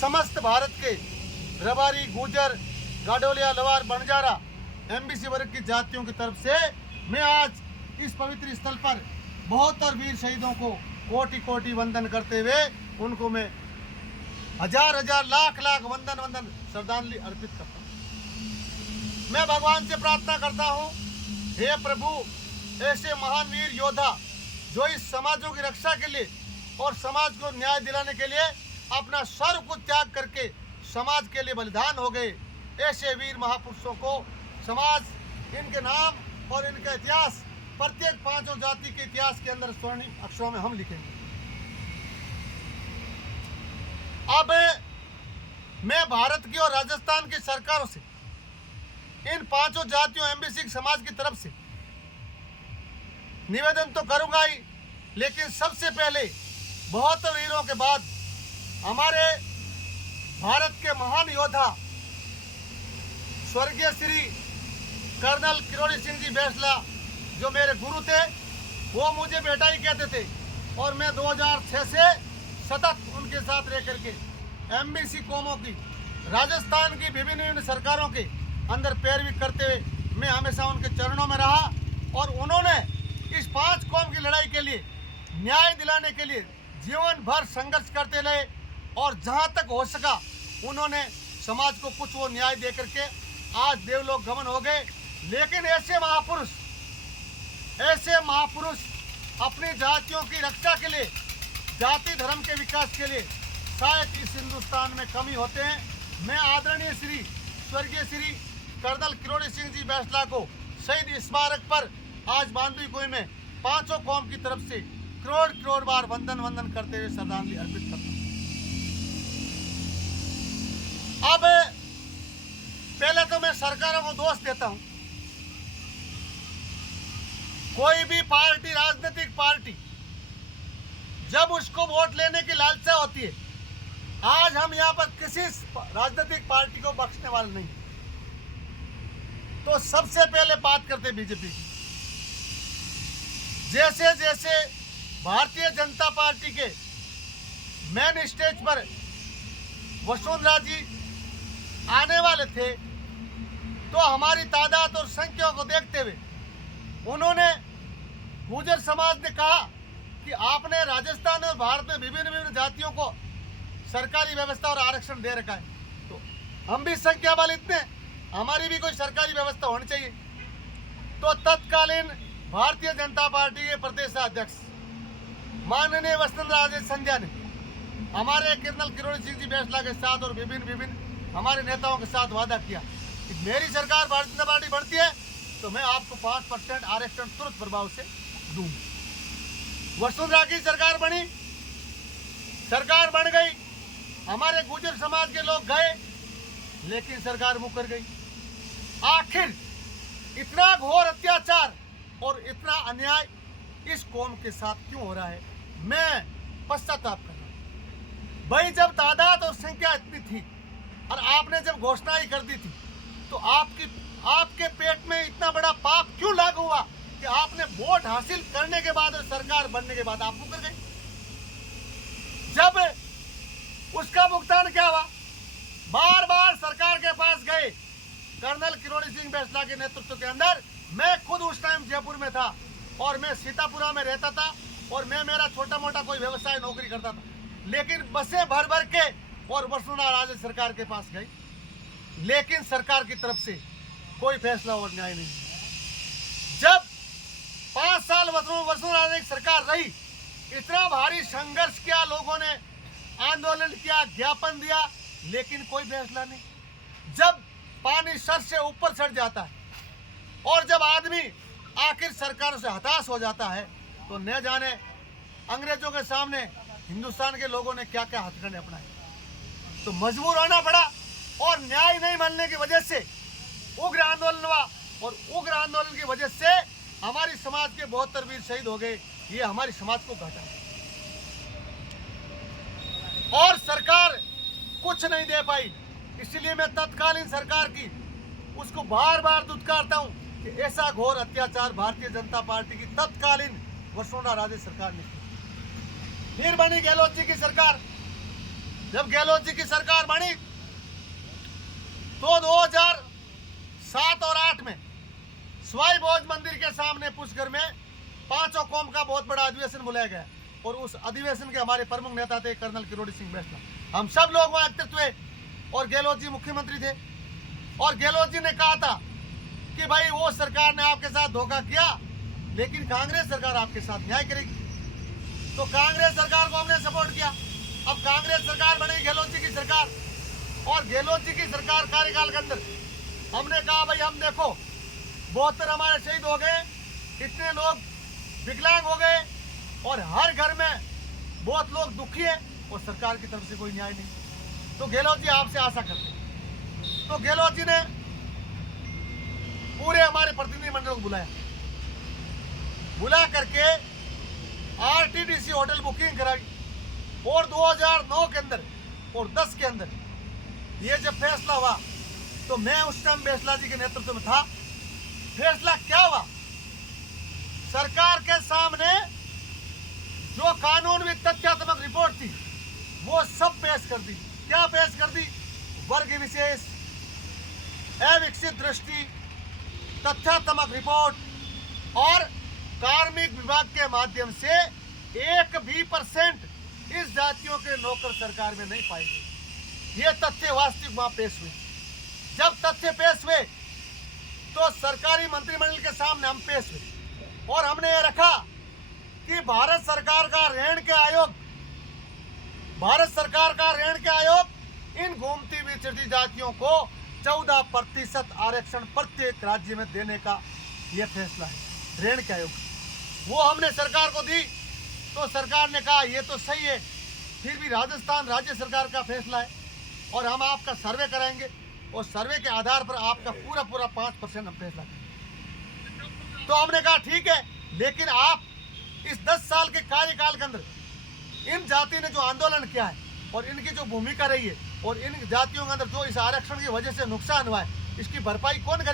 समस्त भारत के रबारी, गुजर, गाडोलिया, लवार, बंजारा, एमबीसी वर्ग की जातियों की तरफ से मैं आज इस पवित्र स्थल पर 72 वीर शहीदों को कोटि कोटि वंदन करते हुए उनको मैं हजार हजार लाख लाख वंदन श्रद्धांजलि अर्पित करता हूँ। मैं भगवान से प्रार्थना करता हूँ, हे प्रभु, ऐसे महान वीर योद्धा जो इस समाजों की रक्षा के लिए और समाज को न्याय दिलाने के लिए अपना सर्व को त्याग करके समाज के लिए बलिदान हो गए, ऐसे वीर महापुरुषों को समाज इनके नाम और इनका इतिहास प्रत्येक पांचों जाति के इतिहास के अंदर स्वर्णिम अक्षरों में हम लिखेंगे। अब मैं भारत की और राजस्थान की सरकारों से इन पांचों जातियों एमबीसी समाज की तरफ से निवेदन तो करूंगा ही, लेकिन सबसे पहले 72 वीरों के बाद हमारे भारत के महान योद्धा स्वर्गीय श्री कर्नल किरोड़ी सिंह जी बैसला जो मेरे गुरु थे, वो मुझे बेटा ही कहते थे और मैं 2006 से सतत उनके साथ रह करके एमबीसी कौमों की, राजस्थान की विभिन्न सरकारों के अंदर पैरवी करते हुए मैं हमेशा उनके चरणों में रहा और उन्होंने इस 5 कौम की लड़ाई के लिए, न्याय दिलाने के लिए जीवन भर संघर्ष करते रहे और जहां तक हो सका उन्होंने समाज को कुछ वो न्याय दे करके आज देवलोक गमन हो गए। लेकिन ऐसे महापुरुष अपनी जातियों की रक्षा के लिए, जाति धर्म के विकास के लिए शायद इस हिंदुस्तान में कमी होते हैं। मैं आदरणीय स्वर्गीय श्री कर्नल किरोड़ी सिंह जी बैसला को शहीद स्मारक पर आज बांधवी कुई में 5 कौम की तरफ से करोड़ बार वंदन करते हुए श्रद्धांजलि अर्पित करता हूं। अब पहले तो मैं सरकारों को दोष देता हूं। कोई भी पार्टी, राजनीतिक पार्टी, जब उसको वोट लेने की लालसा होती है, आज हम यहां पर किसी राजनीतिक पार्टी को बख्शने वाले नहीं। तो सबसे पहले बात करते बीजेपी की। जैसे जैसे भारतीय जनता पार्टी के मेन स्टेज पर वसुंधरा जी आने वाले थे, तो हमारी तादाद और संख्या को देखते हुए उन्होंने, गुर्जर समाज ने कहा कि आपने राजस्थान और भारत में विभिन्न जातियों को सरकारी व्यवस्था और आरक्षण दे रखा है, तो हम भी संख्या वाले इतने, हमारी भी कोई सरकारी व्यवस्था होनी चाहिए। तो तत्कालीन भारतीय जनता पार्टी के प्रदेश अध्यक्ष माननीय वसुंधरा राजे सिंधिया ने हमारे कर्नल किरोड़ी सिंह जी बैसला के साथ और विभिन्न हमारे नेताओं के साथ वादा किया कि मेरी सरकार भारतीय जनता पार्टी बढ़ती है तो मैं आपको 5% आरक्षण तुरंत प्रभाव से दूंगा। वसुंधरा की सरकार बनी, सरकार बन गई, हमारे गुर्जर समाज के लोग गए, लेकिन सरकार मुकर गई। आखिर इतना घोर अत्याचार और इतना अन्याय इस कौम के साथ क्यों हो रहा है, मैं पश्चाताप कर रहा हूं। भाई, जब तादाद और संख्या इतनी थी और आपने जब घोषणा ही कर दी थी, तो आपके पेट में इतना बड़ा पाप क्यों लागू हुआ कि आपने वोट हासिल करने के बाद और सरकार बनने के बाद आप मुकर गए। जब उसका भुगतान क्या हुआ, बार बार सरकार के पास गए कर्नल किरोड़ी सिंह बैसला के नेतृत्व के अंदर। मैं खुद उस टाइम जयपुर में था और मैं सीतापुरा में रहता था और मैं मेरा छोटा मोटा कोई व्यवसाय नौकरी करता था, लेकिन बसें भर के और वसुंधरा राजे सरकार के पास गई, लेकिन सरकार की तरफ से कोई फैसला और न्याय नहीं। जब 5 साल वसुंधरा राजे की सरकार रही, इतना भारी संघर्ष किया, लोगों ने आंदोलन किया, ज्ञापन दिया, लेकिन कोई फैसला नहीं। जब पानी सर से ऊपर चढ़ जाता है और जब आदमी आखिर सरकारों से हताश हो जाता है, तो न जाने अंग्रेजों के सामने हिंदुस्तान के लोगों ने क्या क्या हथकंडे अपनाए। तो मजबूर होना पड़ा और न्याय नहीं मिलने की वजह से उग्र आंदोलन हुआ और उग्र आंदोलन की वजह से हमारी समाज के 72 वीर शहीद हो गए। ये हमारी समाज को घाटा है और सरकार कुछ नहीं दे पाई। इसलिए मैं तत्कालीन सरकार की उसको बार बार दुत्कारता हूं कि ऐसा घोर अत्याचार भारतीय जनता पार्टी की तत्कालीन वसुंधरा राजे सरकार ने की। फिर बनी गहलोत जी की सरकार। जब गहलोत जी की सरकार बनी तो 2007 और 8 में सवाई भोज मंदिर के सामने पुष्कर में पांचों कौम का बहुत बड़ा अधिवेशन बुलाया गया और उस अधिवेशन के हमारे प्रमुख नेता थे कर्नल किरोड़ी सिंह बैसला। हम सब लोग वहां एकत्रित हुए और गहलोत जी मुख्यमंत्री थे और गहलोत जी ने कहा था कि भाई वो सरकार ने आपके साथ धोखा किया लेकिन कांग्रेस सरकार आपके साथ न्याय करेगी। तो कांग्रेस सरकार को हमने सपोर्ट किया। अब कांग्रेस सरकार बनी गहलोत जी की सरकार और गहलोत जी की सरकार कार्यकाल के अंदर हमने कहा भाई हम देखो 72 हमारे शहीद हो गए, इतने लोग विकलांग हो गए और हर घर में बहुत लोग दुखी है और सरकार की तरफ से कोई न्याय नहीं। तो गहलोत जी आपसे आशा करते हैं। तो गहलोत जी ने पूरे हमारे प्रतिनिधि मंडल को बुला करके आरटीडीसी होटल बुकिंग कराई और 2009 के अंदर और 10 के अंदर ये जब फैसला हुआ तो मैं उस टाइम बैसला जी के नेतृत्व में था। फैसला क्या हुआ, सरकार के सामने जो कानूनी तथ्यात्मक रिपोर्ट थी वो सब पेश कर दी। क्या पेश कर दी? वर्ग विशेष, अविकसित दृष्टि, तथ्यात्मक रिपोर्ट और कार्मिक विभाग के माध्यम से 1 भी % इस जातियों के नौकर सरकार में नहीं पाए गए। ये तथ्य वास्तविक वहां पेश हुए। जब तथ्य पेश हुए तो सरकारी मंत्रिमंडल के सामने हम पेश हुए और हमने ये रखा कि भारत सरकार का ऋण के आयोग इन घूमती विचरती जातियों को 14% आरक्षण प्रत्येक राज्य में देने का यह फैसला है ऋण के आयोग। वो हमने सरकार को दी तो सरकार ने कहा ये तो सही है, फिर भी राजस्थान राज्य सरकार का फैसला है और हम आपका सर्वे कराएंगे और सर्वे के आधार पर आपका पूरा 5% हम फैसला करेंगे। तो हमने कहा ठीक है, लेकिन आप इस 10 साल के कार्यकाल के अंदर इन जाति ने जो आंदोलन किया है और इनकी जो भूमिका रही है और इन जातियों के अंदर जो इस आरक्षण की वजह से नुकसान हुआ है इसकी भरपाई कौन करेगा?